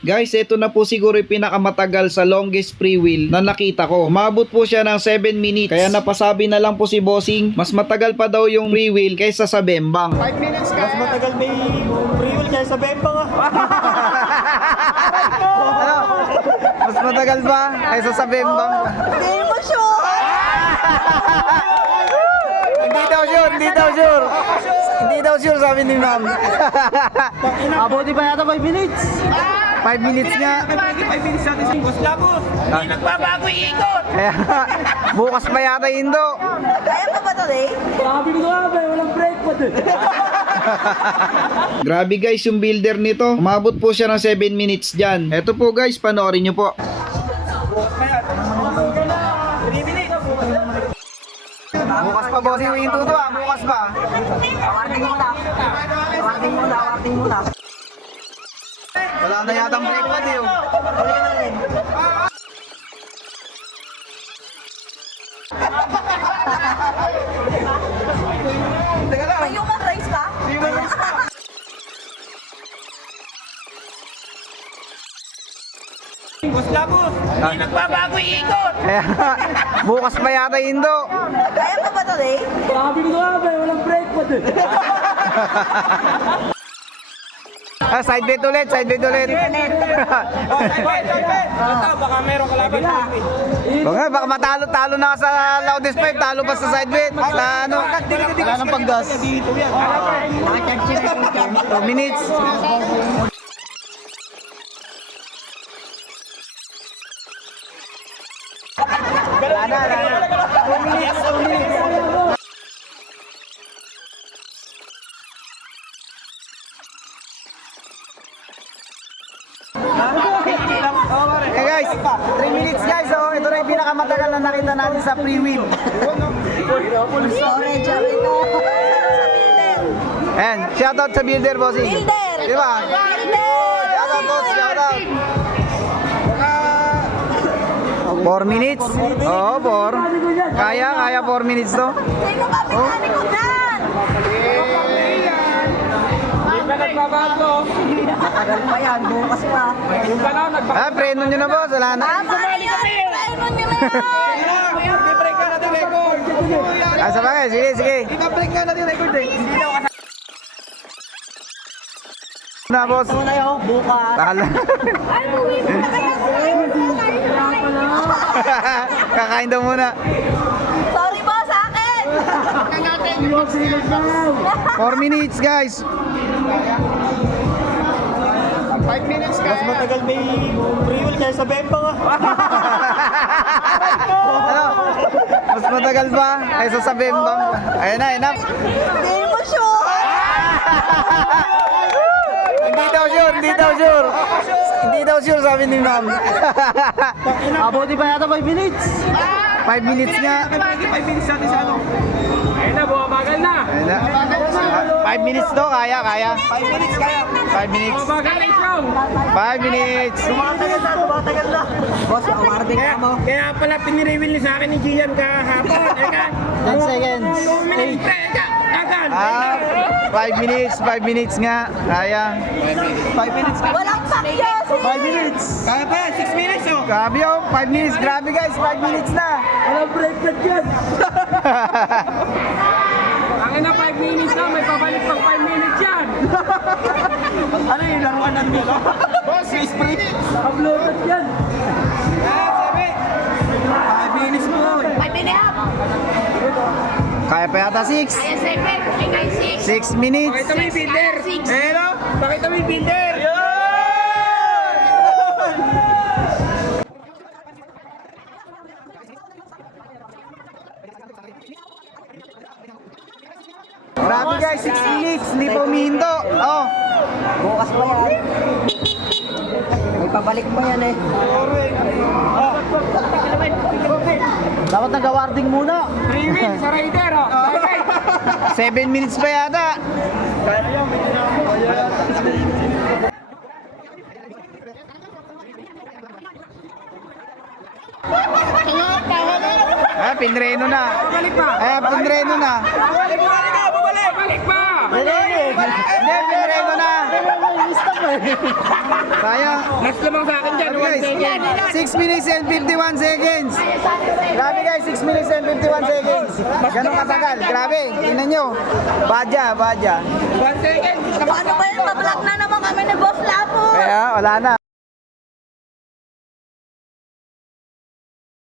Guys, ito na po siguro yung pinakamatagal sa longest free wheel na nakita ko. Umabot po siya ng 7 minutes. Kaya napasabi na lang po si Bossing, mas matagal pa daw yung free wheel kaysa sa Bembang. 5 minutes ka. Mas matagal may free will kaya sa Bembang ah. Ano? Mas matagal ba kaysa sa Bembang? Hindi mo sure. Hindi daw sure, hindi daw sure. Hindi daw sure sabi ni ma'am. Abuti pa yata 5 minutes. 5 minutes nga. 5 minutes natin sa Boss Labos. Hindi nagbabago yung ikot. Kaya bukas pa yata Indo. Kaya pa ba today? Sabi ko nga ba, walang break pa din. Grabe guys yung builder nito. Umabot po siya ng 7 minutes dyan. Eto po guys, panoorin nyo po. Bukas pa boss yung intuto ah, bukas pa. Warning muna. Warning muna, warning muna. Wala na yatang break pa din. May human rights pa? Boss Labos, hindi nagbabago yung ikot. Kaya bukas pa yata Indo. Kaya pa ba today? Sabi ko nga ba, walang break pa din. Ah, side bet ulit, side bet ulit. Ito, baka meron kalaban na. Baka matalo-talo na sa loudest pipe, talo pa sa side bet. Sa ano? Wala nang panggas. 2 minutes. Hey guys, 3 minutes guys. So, ito na yung pinakamatagal na nakita natin sa free wheel. Sorry, Jarito. Ayan, shoutout sa builder, bossing. Builder! Di ba? Builder! Shoutout, boss, shoutout. 4 minutes? Oo, 4. Kaya 4 minutes to. Sino ba pinani ko dyan? Hindi pa nagbabago. Matagal pa yan, bukas pa. Yung pa na, Ah, preno nyo na boss, wala na. Tama na yan! Ano nyo na yan? break ka natin record. Ah, sa bagay, sige, sige. Ipa-break ka natin record eh. Hindi daw kasi. Na boss. Ito na yung bukas. Takal na. Ay, buwi mo na kaya. Kakain daw muna. Sorry po sa akin! 4 minutes guys. 5 minutes ka. Mas matagal may free will kaya sa Bembang ah. Ano? Mas matagal ba kaysa sa Bembang? Ayun na, ayun na. Hindi mo sure! Hindi daw sure, hindi daw sure. Hindi daw sure sabi ni ma'am. Abuti pa yata 5 minutes. 5 minutes nga. 5 minutes natin sa ano. Ayun na, bumabagal na. Ayun na. 5 minutes to, kaya. 5 minutes kaya. 5 minutes. Bumabagal na ikaw. 5 minutes. Tumatagal na. Boss, awarding ka mo. Kaya pala pinirewil ni sa akin ni Gian kahapon. Eka. 10 seconds. 2 minutes. Eka. Agad. Ah, 5 minutes nga. Kaya. 5 minutes ka. Walang pakyo! 5 minutes. Kaya pa, 6 minutes oh. Grabe oh, 5 minutes. Grabe guys, 5 minutes na. Walang break na dyan. Ang ina 5 minutes na, may pabalik pang 5 minutes yan. Ano yung laruan ng dito? Boss, is free. Uploaded yan. Sabi. 5 minutes mo. 5 minutes! Kaya pa yata 6. Kaya 7, ikaw 6. 6 minutes. Pakita mo yung builder. Six. Hello? Pakita mo yung builder. Grabe guys, 6 minutes. Hindi pa umihinto. Oh. Bukas pa yan. May pabalik pa yan eh. Dapat nag-awarding muna. 3 wins sa rider oh. 7 minutes pa yata. Ah, pinreno na. Balik pa. Eh, pinreno na. Balik pa. Balik pa. Hindi, pinreno na. Sayang. Last lamang sa akin dyan, Ano 1 guys? second. 6 minutes and 51 seconds. Grabe guys, 6 minutes and 51 seconds. Ganun katagal. Grabe. Tingnan nyo. Badya. 1 second. Paano ba yun? Mablak na naman kami ni Boss Lapo. Kaya wala na.